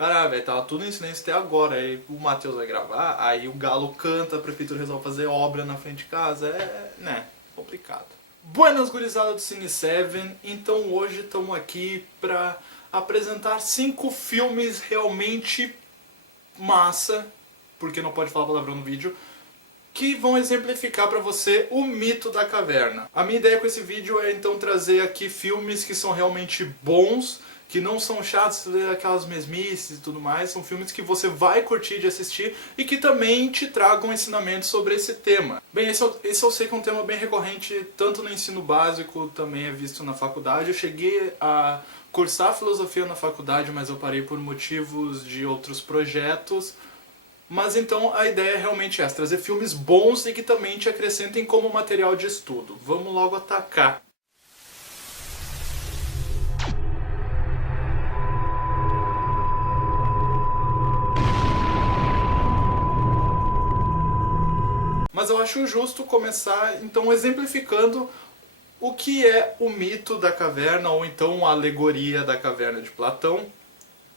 Caralho, velho, tava tudo em silêncio até agora. Aí o Matheus vai gravar, aí o Galo canta, a prefeitura resolve fazer obra na frente de casa. Né, complicado. Buenas gurizada do Cine 7, então hoje estamos aqui pra apresentar 5 filmes realmente massa, porque não pode falar palavrão no vídeo, que vão exemplificar pra você o mito da caverna. A minha ideia com esse vídeo é então trazer aqui filmes que são realmente bons, que não são chatos, aquelas mesmices e tudo mais, são filmes que você vai curtir de assistir e que também te tragam ensinamentos sobre esse tema. Bem, esse eu sei que é um tema bem recorrente, tanto no ensino básico, também é visto na faculdade. Eu cheguei a cursar filosofia na faculdade, mas eu parei por motivos de outros projetos. Mas então a ideia é realmente essa, trazer filmes bons e que também te acrescentem como material de estudo. Vamos logo atacar. Mas eu acho justo começar então exemplificando o que é o mito da caverna, ou então a alegoria da caverna de Platão,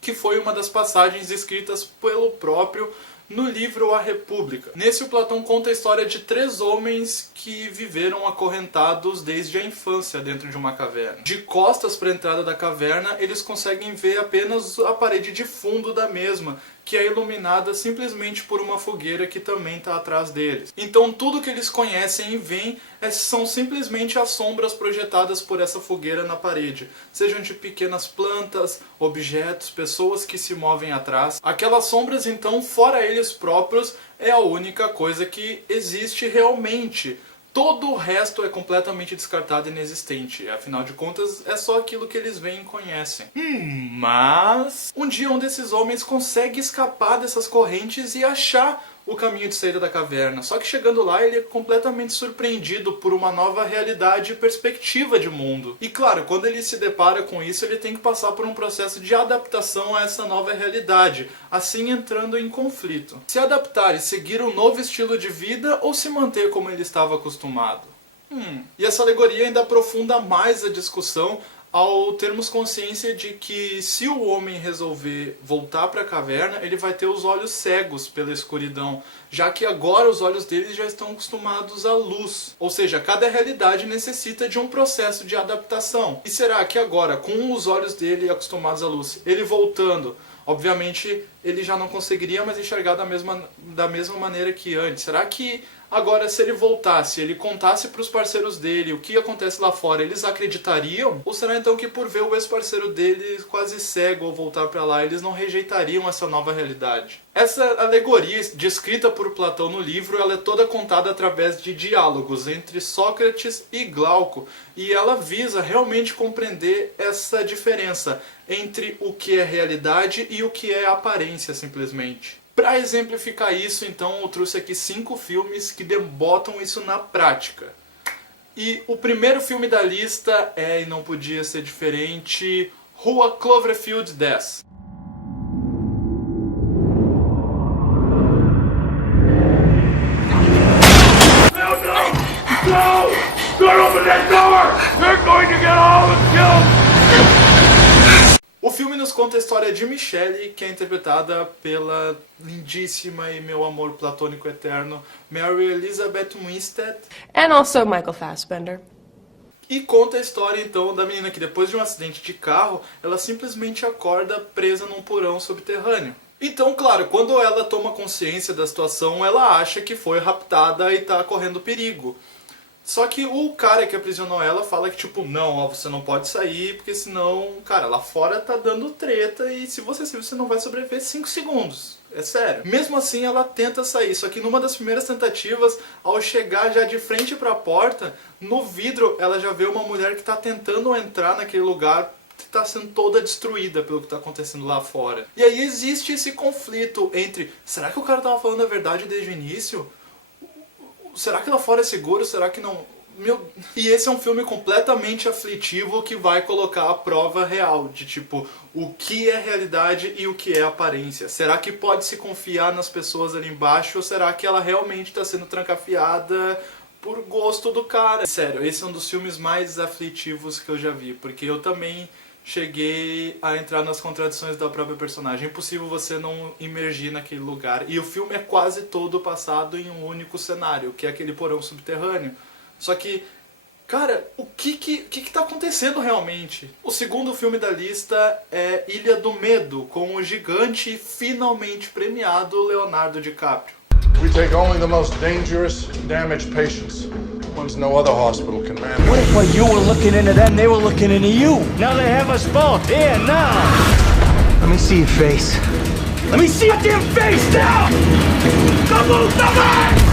que foi uma das passagens escritas pelo próprio no livro A República. Nesse, o Platão conta a história de 3 homens que viveram acorrentados desde a infância dentro de uma caverna. De costas para a entrada da caverna, eles conseguem ver apenas a parede de fundo da mesma, que é iluminada simplesmente por uma fogueira que também está atrás deles. Então tudo que eles conhecem e veem são simplesmente as sombras projetadas por essa fogueira na parede. Sejam de pequenas plantas, objetos, pessoas que se movem atrás. Aquelas sombras então, fora eles próprios, é a única coisa que existe realmente. Todo o resto é completamente descartado e inexistente. Afinal de contas, é só aquilo que eles veem e conhecem. Mas um dia um desses homens consegue escapar dessas correntes e achar o caminho de saída da caverna. Só que chegando lá, ele é completamente surpreendido por uma nova realidade e perspectiva de mundo. E claro, quando ele se depara com isso, ele tem que passar por um processo de adaptação a essa nova realidade, assim entrando em conflito. Se adaptar e seguir um novo estilo de vida ou se manter como ele estava acostumado? E essa alegoria ainda aprofunda mais a discussão ao termos consciência de que se o homem resolver voltar para a caverna, ele vai ter os olhos cegos pela escuridão, já que agora os olhos dele já estão acostumados à luz. Ou seja, cada realidade necessita de um processo de adaptação. E será que agora, com os olhos dele acostumados à luz, ele voltando, obviamente ele já não conseguiria mais enxergar da mesma maneira que antes? Será que agora, se ele voltasse, ele contasse para os parceiros dele o que acontece lá fora, eles acreditariam? Ou será então que por ver o ex-parceiro dele quase cego ao voltar para lá, eles não rejeitariam essa nova realidade? Essa alegoria descrita por Platão no livro, ela é toda contada através de diálogos entre Sócrates e Glauco, e ela visa realmente compreender essa diferença entre o que é realidade e o que é aparência, simplesmente. Para exemplificar isso, então, eu trouxe aqui 5 filmes que botam isso na prática. E o primeiro filme da lista é, e não podia ser diferente, Rua Cloverfield 10. O filme nos conta a história de Michelle, que é interpretada pela lindíssima e meu amor platônico eterno Mary Elizabeth Winstead. And also Michael Fassbender. E conta a história então da menina que depois de um acidente de carro, ela simplesmente acorda presa num porão subterrâneo. Então, claro, quando ela toma consciência da situação, ela acha que foi raptada e tá correndo perigo. Só que o cara que aprisionou ela fala que, tipo, não, ó, você não pode sair, porque senão, cara, lá fora tá dando treta e se você sair, você não vai sobreviver 5 segundos. É sério. Mesmo assim, ela tenta sair, só que numa das primeiras tentativas, ao chegar já de frente pra porta, no vidro ela já vê uma mulher que tá tentando entrar naquele lugar, que tá sendo toda destruída pelo que tá acontecendo lá fora. E aí existe esse conflito entre, será que o cara tava falando a verdade desde o início? Será que lá fora é seguro? Será que não? E esse é um filme completamente aflitivo que vai colocar a prova real de tipo o que é realidade e o que é aparência. Será que pode se confiar nas pessoas ali embaixo ou será que ela realmente está sendo trancafiada por gosto do cara? Sério, esse é um dos filmes mais aflitivos que eu já vi, porque eu também cheguei a entrar nas contradições da própria personagem. É impossível você não imergir naquele lugar. E o filme é quase todo passado em um único cenário, que é aquele porão subterrâneo. Só que, cara, o que tá acontecendo realmente? O segundo filme da lista é Ilha do Medo, com o gigante e finalmente premiado Leonardo DiCaprio. We take only the most dangerous, damaged patients. Ones no other hospital can manage. What if while you were looking into them, they were looking into you? Now they have us both, here, now! Let me see your face. Let me see your damn face now! Come on, come on!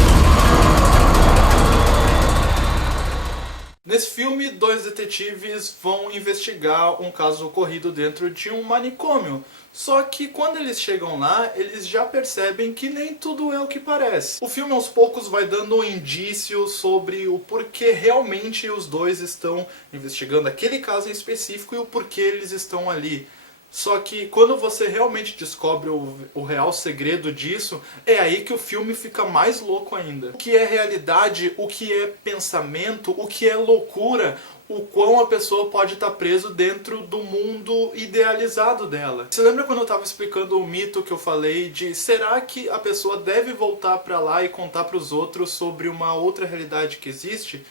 Nesse filme, dois detetives vão investigar um caso ocorrido dentro de um manicômio. Só que quando eles chegam lá, eles já percebem que nem tudo é o que parece. O filme aos poucos vai dando um indício sobre o porquê realmente os dois estão investigando aquele caso em específico e o porquê eles estão ali. Só que quando você realmente descobre o real segredo disso, é aí que o filme fica mais louco ainda. O que é realidade, o que é pensamento, o que é loucura, o quão a pessoa pode estar preso dentro do mundo idealizado dela. Você lembra quando eu estava explicando o mito que eu falei de será que a pessoa deve voltar para lá e contar para os outros sobre uma outra realidade que existe?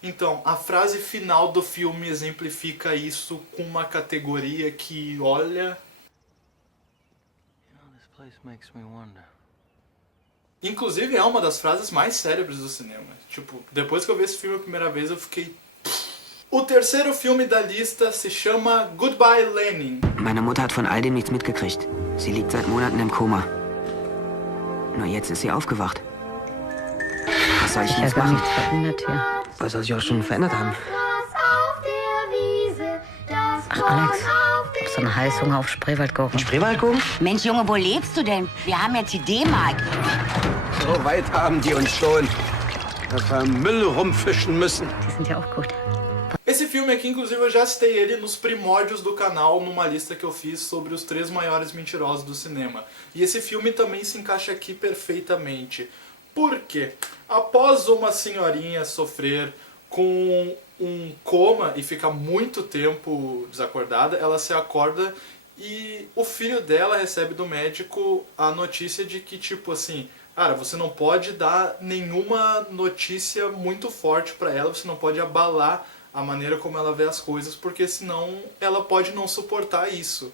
Então, a frase final do filme exemplifica isso com uma categoria que, olha... Inclusive é uma das frases mais célebres do cinema. Tipo, depois que eu vi esse filme a primeira vez, eu fiquei... O terceiro filme da lista se chama Goodbye Lenin. Meine Mutter hat von all dem nichts mitgekriegt. Sie liegt seit Monaten im Koma. Nur jetzt ist sie aufgewacht. Was soll ich denn jetzt machen? Nichts verändert hier. Was soll sich auch schon verändert haben? Ach, Alex, gibt's so einen Heißhunger auf Spreewaldgurken? Spreewaldgurken? Mensch, Junge, wo lebst du denn? Wir haben jetzt die D-Mark. So weit haben die uns schon, dass wir im Müll rumfischen müssen. Die sind ja auch gut. Esse filme aqui, inclusive, eu já citei ele nos primórdios do canal, numa lista que eu fiz sobre os 3 maiores mentirosos do cinema. E esse filme também se encaixa aqui perfeitamente. Por quê? Após uma senhorinha sofrer com um coma e ficar muito tempo desacordada, ela se acorda e o filho dela recebe do médico a notícia de que, tipo assim, cara, você não pode dar nenhuma notícia muito forte pra ela, você não pode abalar a maneira como ela vê as coisas, porque senão ela pode não suportar isso.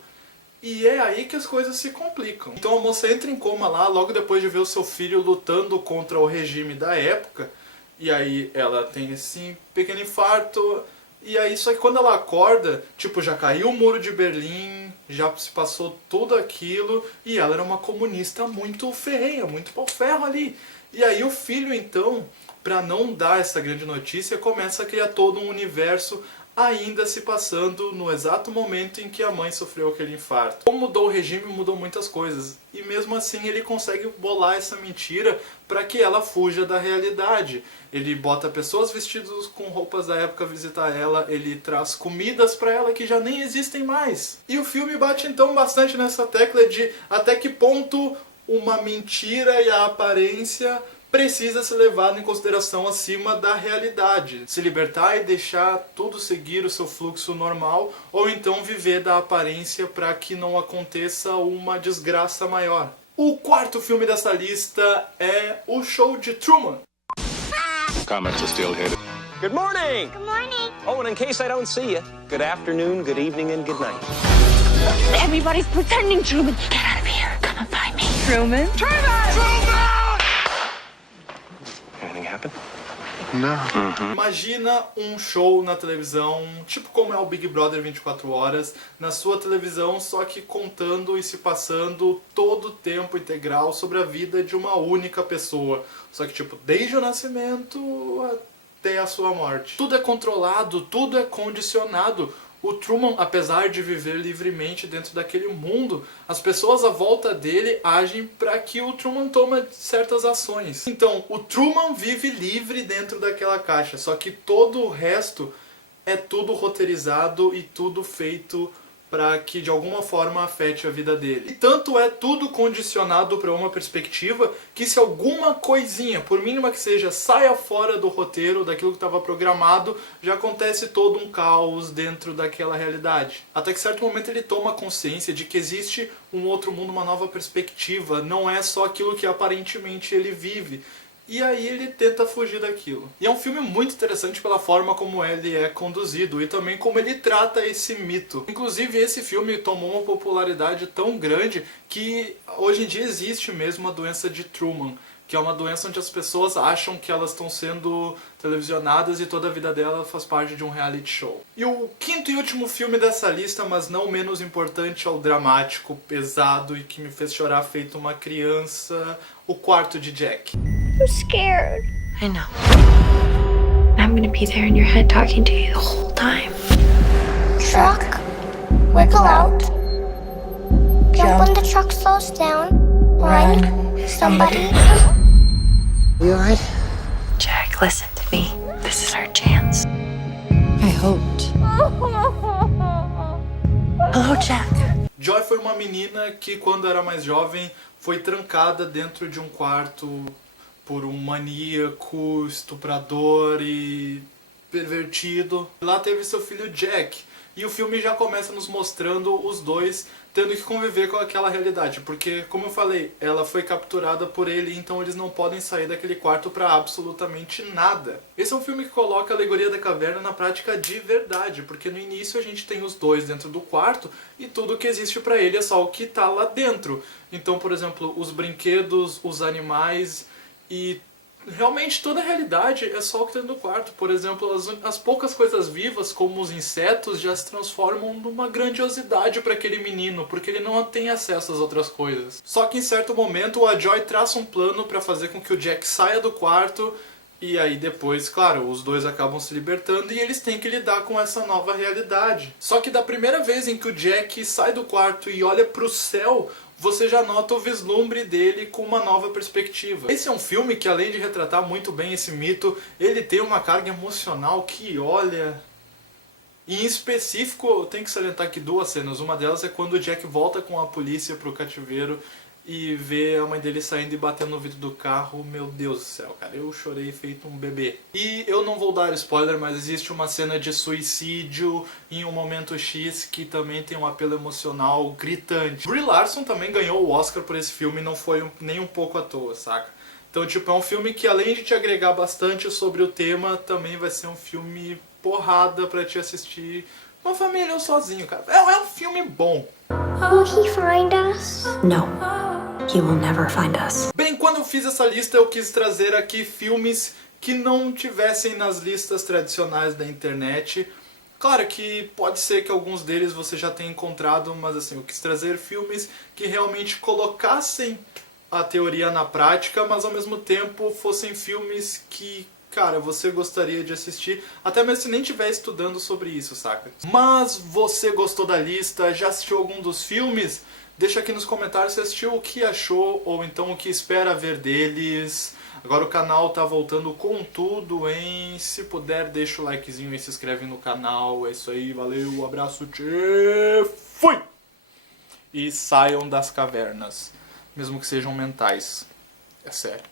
E é aí que as coisas se complicam. Então a moça entra em coma lá, logo depois de ver o seu filho lutando contra o regime da época, e aí ela tem esse pequeno infarto, e aí só que quando ela acorda, tipo, já caiu o muro de Berlim, já se passou tudo aquilo, e ela era uma comunista muito ferrenha, muito pau-ferro ali. E aí o filho então, para não dar essa grande notícia, começa a criar todo um universo ainda se passando no exato momento em que a mãe sofreu aquele infarto. Como mudou o regime, mudou muitas coisas. E mesmo assim ele consegue bolar essa mentira para que ela fuja da realidade. Ele bota pessoas vestidas com roupas da época visitar ela, ele traz comidas para ela que já nem existem mais. E o filme bate então bastante nessa tecla de até que ponto uma mentira e a aparência precisa ser levado em consideração acima da realidade. Se libertar e deixar tudo seguir o seu fluxo normal, ou então viver da aparência para que não aconteça uma desgraça maior. O quarto filme dessa lista é O Show de Truman. Comments are still headed. Good morning! Good morning. Oh, and in case I don't see you, good afternoon, good evening, and good night. Everybody's pretending, Truman. Get out of here. Come and find me. Truman? Anything happen? Imagina um show na televisão, tipo como é o Big Brother 24 horas, na sua televisão, só que contando e se passando todo o tempo integral sobre a vida de uma única pessoa. Só que tipo, desde o nascimento até a sua morte. Tudo é controlado, tudo é condicionado. O Truman, apesar de viver livremente dentro daquele mundo, as pessoas à volta dele agem para que o Truman tome certas ações. Então, o Truman vive livre dentro daquela caixa, só que todo o resto é tudo roteirizado e tudo feito para que de alguma forma afete a vida dele. E tanto é tudo condicionado para uma perspectiva que se alguma coisinha, por mínima que seja, saia fora do roteiro, daquilo que estava programado, já acontece todo um caos dentro daquela realidade. Até que certo momento ele toma consciência de que existe um outro mundo, uma nova perspectiva, não é só aquilo que aparentemente ele vive. E aí ele tenta fugir daquilo. E é um filme muito interessante pela forma como ele é conduzido e também como ele trata esse mito. Inclusive esse filme tomou uma popularidade tão grande que hoje em dia existe mesmo a doença de Truman, que é uma doença onde as pessoas acham que elas estão sendo televisionadas e toda a vida dela faz parte de um reality show. E o quinto e último filme dessa lista, mas não menos importante, é o dramático, pesado e que me fez chorar feito uma criança, O Quarto de Jack. I'm scared. I know. I'm gonna be there in your head talking to you the whole time. Truck, wiggle out. Jump when the truck slows down. Run, somebody. You alright? Jack, listen to me. This is our chance. I hoped. Hello, Jack. Joy foi uma menina que, quando era mais jovem, foi trancada dentro de um quarto por um maníaco, estuprador e pervertido. Lá teve seu filho Jack. E o filme já começa nos mostrando os dois tendo que conviver com aquela realidade. Porque, como eu falei, ela foi capturada por ele, então eles não podem sair daquele quarto pra absolutamente nada. Esse é um filme que coloca a alegoria da caverna na prática de verdade. Porque no início a gente tem os dois dentro do quarto e tudo que existe pra ele é só o que tá lá dentro. Então, por exemplo, os brinquedos, os animais e realmente toda a realidade é só o que tem no quarto. Por exemplo, as poucas coisas vivas, como os insetos, já se transformam numa grandiosidade para aquele menino, porque ele não tem acesso às outras coisas. Só que em certo momento a Joy traça um plano para fazer com que o Jack saia do quarto, e aí depois, claro, os dois acabam se libertando e eles têm que lidar com essa nova realidade. Só que da primeira vez em que o Jack sai do quarto e olha pro céu, você já nota o vislumbre dele com uma nova perspectiva. Esse é um filme que, além de retratar muito bem esse mito, ele tem uma carga emocional que, olha... E em específico, eu tenho que salientar aqui duas cenas. Uma delas é quando o Jack volta com a polícia pro cativeiro e vê a mãe dele saindo e batendo no vidro do carro. Meu Deus do céu, cara, eu chorei feito um bebê. E eu não vou dar spoiler, mas existe uma cena de suicídio em um momento X que também tem um apelo emocional gritante. Brie Larson também ganhou o Oscar por esse filme, não foi nem um pouco à toa, saca? Então, tipo, é um filme que, além de te agregar bastante sobre o tema, também vai ser um filme porrada pra te assistir com a família ou sozinho, cara. É um filme bom. Will he find us? No. He will never find us. Bem, quando eu fiz essa lista, eu quis trazer aqui filmes que não tivessem nas listas tradicionais da internet. Claro que pode ser que alguns deles você já tenha encontrado, mas assim, eu quis trazer filmes que realmente colocassem a teoria na prática, mas ao mesmo tempo fossem filmes que, cara, você gostaria de assistir, até mesmo se nem estiver estudando sobre isso, saca? Mas você gostou da lista? Já assistiu algum dos filmes? Deixa aqui nos comentários se assistiu, o que achou, ou então o que espera ver deles. Agora o canal tá voltando com tudo, hein? Se puder, deixa o likezinho e se inscreve no canal. É isso aí, valeu, abraço, tchê, fui! E saiam das cavernas, mesmo que sejam mentais. É sério.